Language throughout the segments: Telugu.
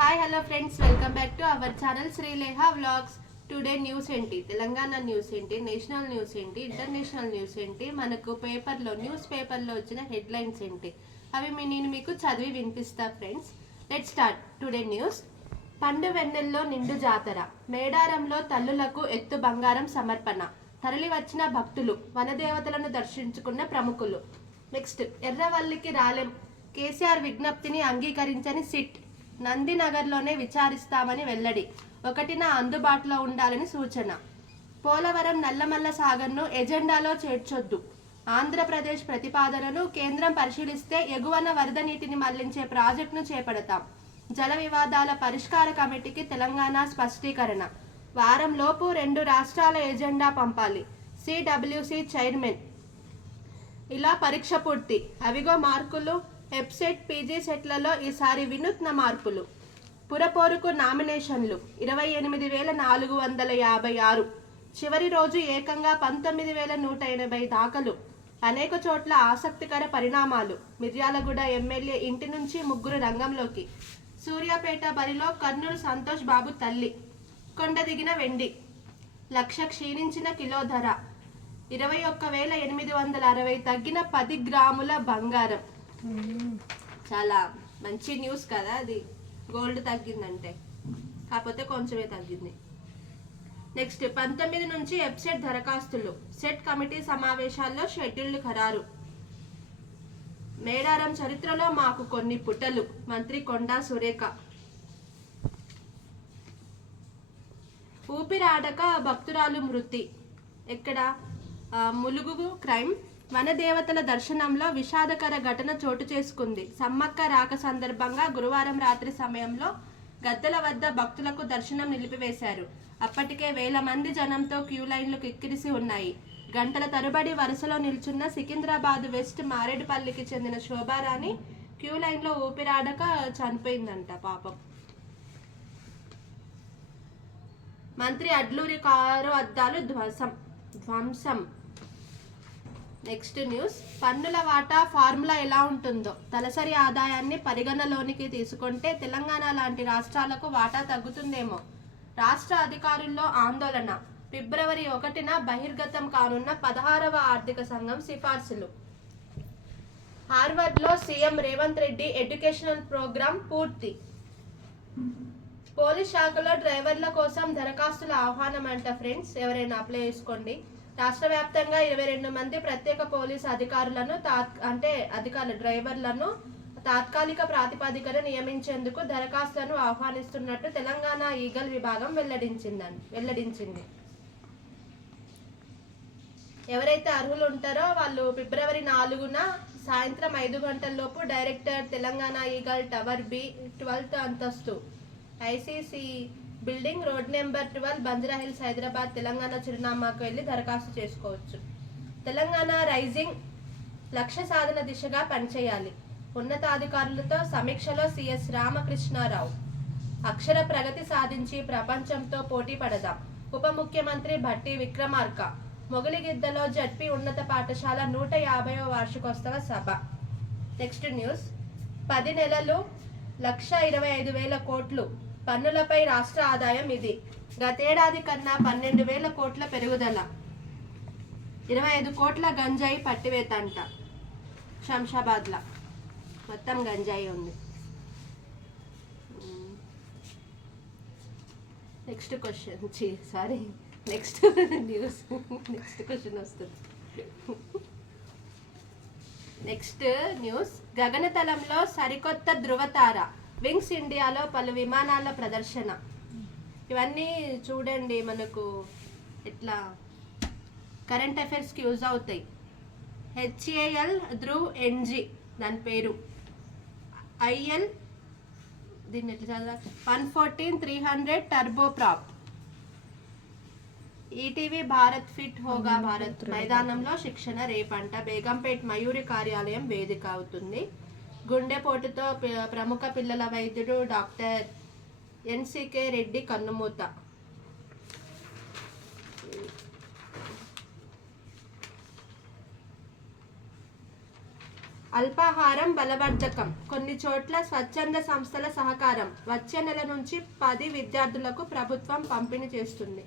Hi hello friends, welcome back to our channel Srileha vlogs. Today news ఏంటి, తెలంగాణ న్యూస్ ఏంటి, నేషనల్ న్యూస్ ఏంటి, ఇంటర్నేషనల్ న్యూస్ ఏంటి, మనకు న్యూస్ పేపర్లో వచ్చిన హెడ్లైన్స్ ఏంటి, అవి నేను మీకు చదివి వినిపిస్తా friends. Let start today news. పండు వెన్నెల్లో నిండు జాతర, మేడారంలో తల్లులకు ఎత్తు బంగారం సమర్పణ, తరలి వచ్చిన భక్తులు, వనదేవతలను దర్శించుకున్న ప్రముఖులు. నెక్స్ట్, ఎర్రవల్లికి రాలెం, కేసీఆర్ విజ్ఞప్తిని అంగీకరించని సిట్, నందినగర్లోనే విచారిస్తామని వెల్లడి, 1న అందుబాటులో ఉండాలని సూచన. పోలవరం నల్లమల్ల సాగర్ను ఎజెండాలో చేర్చొద్దు, ఆంధ్రప్రదేశ్ ప్రతిపాదనను కేంద్రం పరిశీలిస్తే ఎగువన వరద నీటిని మళ్లించే ప్రాజెక్టును చేపడతాం, జల వివాదాల పరిష్కార కమిటీకి తెలంగాణ స్పష్టీకరణ, వారంలోపు 2 రాష్ట్రాల ఎజెండా పంపాలి, సిడబ్ల్యూసి చైర్మన్. ఇలా పరీక్ష పూర్తి, అవిగో మార్కులు. ఎప్సెట్ పీజీ సెట్లలో ఈసారి వినూత్న మార్పులు. పురపోరుకు నామినేషన్లు 28,456, చివరి రోజు ఏకంగా 19,180 దాఖలు. అనేక చోట్ల ఆసక్తికర పరిణామాలు. మిర్యాలగూడ ఎమ్మెల్యే ఇంటి నుంచి 3 రంగంలోకి. సూర్యాపేట బరిలో కర్నూలు సంతోష్ బాబు తల్లి. కొండ దిగిన వెండి, 1,00,000 క్షీణించిన కిలో ధర. 21,860 తగ్గిన 10 గ్రాముల బంగారం. చాలా మంచి న్యూస్ కదా అది, గోల్డ్ తగ్గిందంటే. కాకపోతే కొంచెమే తగ్గింది. నెక్స్ట్, 19 నుంచి ఎప్సెట్ దరఖాస్తులు, సెట్ కమిటీ సమావేశాల్లో షెడ్యూల్ ఖరారు. మేడారం చరిత్రలో మాకు కొన్ని పుటలు, మంత్రి కొండా సురేఖ. ఊపిరాడక భక్తురాలు మృతి, ఎక్కడ? ములుగు క్రైమ్. వనదేవతల దర్శనంలో విషాదకర ఘటన చోటు చేసుకుంది. సమ్మక్క రాక సందర్భంగా గురువారం రాత్రి సమయంలో గద్దెల వద్ద భక్తులకు దర్శనం నిలిపివేశారు. అప్పటికే వేల మంది జనంతో క్యూ లైన్లు కిక్కిరిసి ఉన్నాయి. గంటల తరబడి వరుసలో నిల్చున్న సికింద్రాబాద్ వెస్ట్ మారేడుపల్లికి చెందిన శోభారాణి క్యూ లైన్లో ఊపిరాడక చనిపోయిందంట పాపం. మంత్రి అడ్లూరి కారు అద్దాలు ధ్వంసం. నెక్స్ట్ న్యూస్, పన్నుల వాటా ఫార్ములా ఎలా ఉంటుందో. తలసరి ఆదాయాన్ని పరిగణలోనికి తీసుకుంటే తెలంగాణ లాంటి రాష్ట్రాలకు వాటా తగ్గుతుందేమో. రాష్ట్ర అధికారుల్లో ఆందోళన. ఫిబ్రవరి 1న బహిర్గతం కానున్న 16వ ఆర్థిక సంఘం సిఫార్సులు. హార్వర్డ్లో CM Revanth Reddy educational program పూర్తి. పోలీస్ శాఖలో డ్రైవర్ల కోసం దరఖాస్తుల ఆహ్వానం అంట ఫ్రెండ్స్, ఎవరైనా అప్లై చేసుకోండి. రాష్ట్ర వ్యాప్తంగా 22 మంది ప్రత్యేక పోలీసు అధికారులను డ్రైవర్లను తాత్కాలిక ప్రాతిపదికన నియమించేందుకు దరఖాస్తులను ఆహ్వానిస్తున్నట్టు తెలంగాణ ఈగల్ విభాగం వెల్లడించింది. ఎవరైతే అర్హులు ఉంటారో వాళ్ళు ఫిబ్రవరి 4న సాయంత్రం 5 గంటలలోపు director, Telangana Eagle, tower B, 12th అంతస్తు, ICC building, road number 12, Banjara Hills, Hyderabad, Telangana చిరునామాకు వెళ్ళి దరఖాస్తు చేసుకోవచ్చు. తెలంగాణ రైజింగ్, లక్ష్య సాధన దిశగా పనిచేయాలి. ఉన్నతాధికారులతో సమీక్షలో సిఎస్ రామకృష్ణారావు. అక్షర ప్రగతి సాధించి ప్రపంచంతో పోటీ పడదాం, ఉప ముఖ్యమంత్రి భట్టి విక్రమార్క. మొగలిగిద్దలో జడ్పీ ఉన్నత పాఠశాల 150వ వార్షికోత్సవ సభ. నెక్స్ట్ న్యూస్, 10 నెలలు 1,25,000 కోట్లు పన్నులపై రాష్ట్ర ఆదాయం ఇది. గతేడాది కన్నా 12,000 కోట్ల పెరుగుదల. 25 కోట్ల గంజాయి పట్టివేత అంట శంషాబాద్లో. మొత్తం గంజాయి ఉంది. Next news. నెక్స్ట్ క్వశ్చన్ వస్తుంది. నెక్స్ట్ న్యూస్, గగనతలంలో సరికొత్త ధృవతార, వింగ్స్ ఇండియాలో పలు విమానాల ప్రదర్శన. ఇవన్నీ చూడండి, మనకు ఎట్లా కరెంట్ అఫైర్స్కి యూజ్ అవుతాయి. హెచ్ఏఎల్ ధ్రువ్ ఎన్జీ దాని పేరు. ఐఎల్ దీన్ని ఎట్లా చదవాలి, 114-300 turbo prop. ETV Bharat fit హోగా భారత్ మైదానంలో శిక్షణ రేపంట. బేగంపేట్ మయూరి కార్యాలయం వేదిక అవుతుంది. గుండెపోటుతో ప్రముఖ పిల్లల వైద్యుడు డాక్టర్ ఎన్సికే రెడ్డి కన్నుమూత. అల్పాహారం బలవర్ధకం, కొన్ని చోట్ల స్వచ్ఛంద సంస్థల సహకారం. వచ్చే నెల నుంచి 10 విద్యార్థులకు ప్రభుత్వం పంపిణీ చేస్తుంది.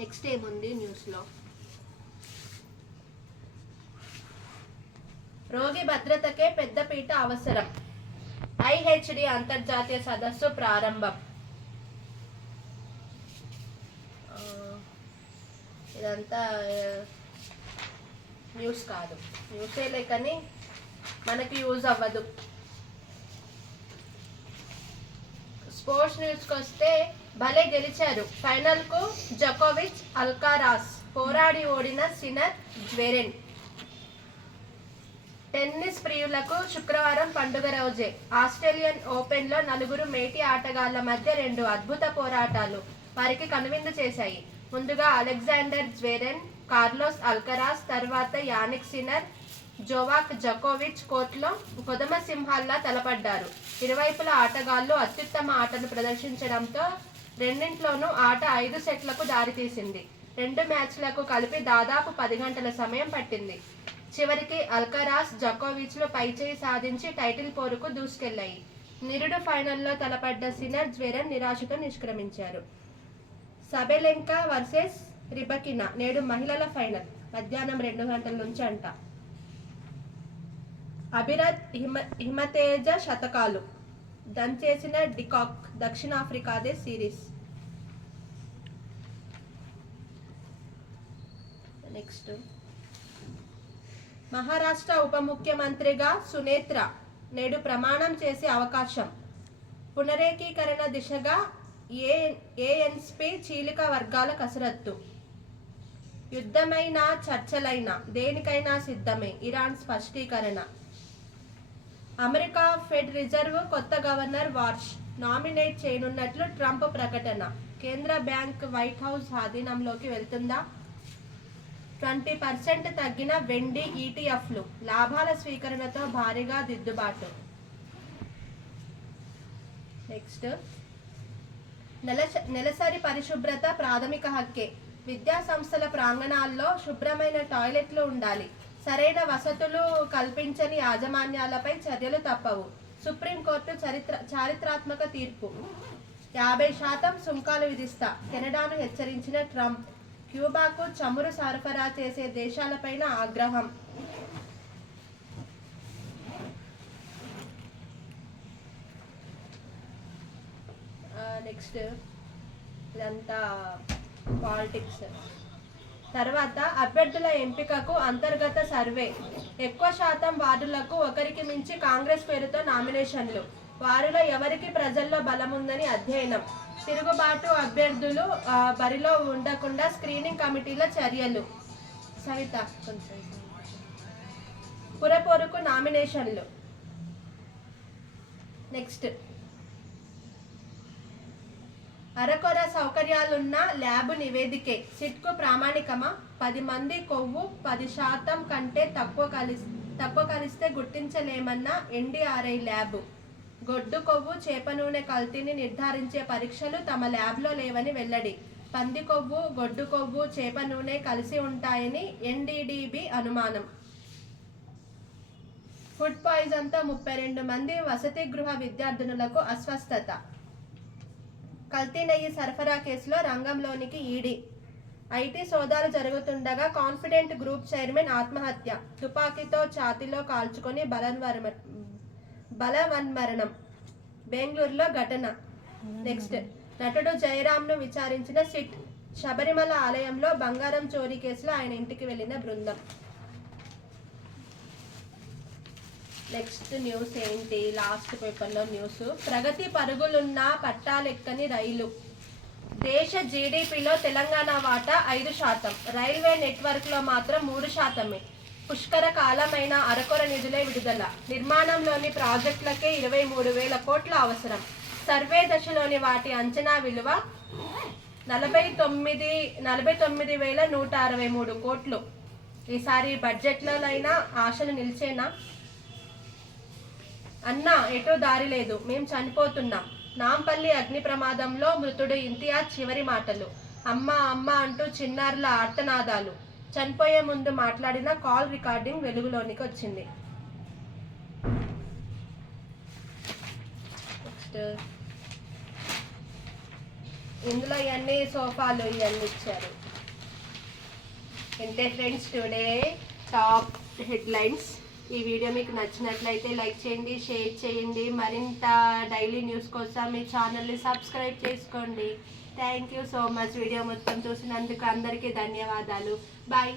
నెక్స్ట్ ఏముంది న్యూస్లో? రోగి భద్రతకే పెద్దపీట అవసరం. ఐహెచ్డి అంతర్జాతీయ సదస్సు ప్రారంభం. ఇదంతా న్యూస్ కాదు, న్యూసే లేకని మనకి యూజ్ అవ్వదు. స్పోర్ట్స్ న్యూస్కి వస్తే భలే గెలిచారు. ఫైనల్కు జకోవిచ్, అల్కారాస్, పోరాడి ఓడిన సినర్, జ్వెరెన్. టెన్నిస్ ప్రియులకు శుక్రవారం పండుగ రోజే. ఆస్ట్రేలియన్ ఓపెన్లో 4 మేటి ఆటగాళ్ల మధ్య 2 అద్భుత పోరాటాలు వారికి కనువిందు చేశాయి. ముందుగా అలెగ్జాండర్ జ్వెరెన్, కార్లోస్ అల్కరాస్, తర్వాత యానిక్ సినర్, జోవాక్ జకోవిచ్ కోర్టులో కొదమ సింహాల్లా తలపడ్డారు. ఇరువైపుల ఆటగాళ్లు అత్యుత్తమ ఆటను ప్రదర్శించడంతో రెండింట్లోనూ ఆట 5 సెట్లకు దారితీసింది. 2 మ్యాచ్లకు కలిపి దాదాపు 10 గంటల సమయం పట్టింది. చివరికి అల్కరాస్, జకోవిచ్లు పైచేయి సాధించి టైటిల్ పోరుకు దూసుకెళ్లాయి. నిరుడు ఫైనల్లో తలపడ్డ సినర్, జ్వెరెన్ నిరాశతో నిష్క్రమించారు. సబెలెంకా వర్సెస్ రిబకినా నేడు మహిళల ఫైనల్ మధ్యాహ్నం 2 గంటల నుంచి అంట. అభిరత్ హిమతేజ శతకాలు దంచేసిన డికాక్, దక్షిణాఫ్రికాదే సిరీస్. నెక్స్ట్, మహారాష్ట్ర ఉప ముఖ్యమంత్రిగా సునేత్ర నేడు ప్రమాణం చేసే అవకాశం. పునరేకీకరణ దిశగా ఏఎన్పీ చీలిక వర్గాల కసరత్తు. యుద్ధమైనా చర్చలైనా దేనికైనా సిద్ధమే, ఇరాన్ స్పష్టీకరణ. అమెరికా ఫెడ్ రిజర్వ్ కొత్త గవర్నర్ వార్ష్ నామినేట్ చేయనున్నట్లు ట్రంప్ ప్రకటన. కేంద్ర బ్యాంక్ వైట్ హౌస్ ఆధీనంలోకి వెళ్తుందా? 20% తగ్గిన వెండి ఈటీఎఫ్లు, లాభాల స్వీకరణతో భారీగా దిద్దుబాటు. నెక్స్ట్, నెలసరి పరిశుభ్రత ప్రాథమిక హక్కే. విద్యా సంస్థల ప్రాంగణాల్లో శుభ్రమైన టాయిలెట్లు ఉండాలి. సరైన వసతులు కల్పించని యాజమాన్యాలపై చర్యలు తప్పవు. సుప్రీంకోర్టు చారిత్రాత్మక తీర్పు. 50% సుంకాలు విధిస్తా, కెనడాను హెచ్చరించిన ట్రంప్. క్యూబాకు చమురు సరఫరా చేసే దేశాలపైన ఆగ్రహం. నెక్స్ట్, ఇదంతా పాలిటిక్స్. తర్వాత అభ్యర్థుల ఎంపికకు అంతర్గత సర్వే. ఎక్కువ శాతం వార్డులకు ఒకరికి మించి కాంగ్రెస్ పేరుతో నామినేషన్లు. వారిలో ఎవరికి ప్రజల్లో బలముందని అధ్యయనం. తిరుగుబాటు అభ్యర్థులు బరిలో ఉండకుండా స్క్రీనింగ్ కమిటీల చర్యలు. సవిత పురపోరుకు నామినేషన్లు. నెక్స్ట్, అరకొర సౌకర్యాలున్న ల్యాబ్ నివేదికే. సిట్కు ప్రామాణికమా? 10 మంది కొవ్వు 10% కంటే తక్కువ కలిస్తే గుర్తించలేమన్న ఎన్డీఆర్ఐ ల్యాబ్. గొడ్డు కొవ్వు, చేప నూనె కల్తీని నిర్ధారించే పరీక్షలు తమ ల్యాబ్లో లేవని వెల్లడి. పంది కొవ్వు, గొడ్డు కొవ్వు, చేప నూనె కలిసి ఉంటాయని ఎన్డీడీబీ అనుమానం. ఫుడ్ పాయిజన్తో 32 మంది వసతి గృహ విద్యార్థినులకు అస్వస్థత. కల్తీ నెయ్యి సరఫరా కేసులో రంగంలోనికి ఈడీ. ఐటీ సోదాలు జరుగుతుండగా కాన్ఫిడెంట్ గ్రూప్ చైర్మన్ ఆత్మహత్య. తుపాకీతో ఛాతీలో కాల్చుకొని బలవన్మరణం. బెంగళూరులో ఘటన. నెక్స్ట్, నటుడు జయరామ్ను విచారించిన సిట్. శబరిమల ఆలయంలో బంగారం చోరీ కేసులో ఆయన ఇంటికి వెళ్లిన బృందం. నెక్స్ట్ న్యూస్ ఏంటి? లాస్ట్ పేపర్లో న్యూస్. ప్రగతి పరుగులున్న పట్టాలెక్కని రైలు. దేశ జీడిపిలో తెలంగాణ వాటా 5%. రైల్వే నెట్వర్క్లో మాత్రం 3%. పుష్కర కాలమైన అరకొర నిధులే విడుదల. నిర్మాణంలోని ప్రాజెక్టులకే 23,000 కోట్ల అవసరం. సర్వే దశలోని వాటి అంచనా విలువ 49,163 కోట్లు. ఈసారి బడ్జెట్లోనైనా ఆశలు నిలిచేనా? అన్నా ఎటో దారి లేదు, మేం చనిపోతున్నాం. నాంపల్లి అగ్ని ప్రమాదంలో మృతుడు ఇంతియాజ్ చివరి మాటలు. అమ్మ అమ్మ అంటూ చిన్నారుల ఆర్తనాదాలు. చనిపోయే ముందు మాట్లాడిన కాల్ రికార్డింగ్ వెలుగులోనికి వచ్చింది. నెక్స్ట్ ఇందులో ఇవన్నీ సోఫాలు ఇవన్నీ ఇచ్చారు. అంటే ఫ్రెండ్స్ టుడే టాప్ హెడ్లైన్స్. ఈ వీడియో మీకు నచ్చినట్లయితే లైక్ చేయండి, షేర్ చేయండి. మరింత డైలీ న్యూస్ కోసం మీ ఛానల్ని సబ్స్క్రైబ్ చేసుకోండి. Thank you so much. Video మొత్తం చూసినందుకు అందరికీ ధన్యవాదాలు. బాయ్.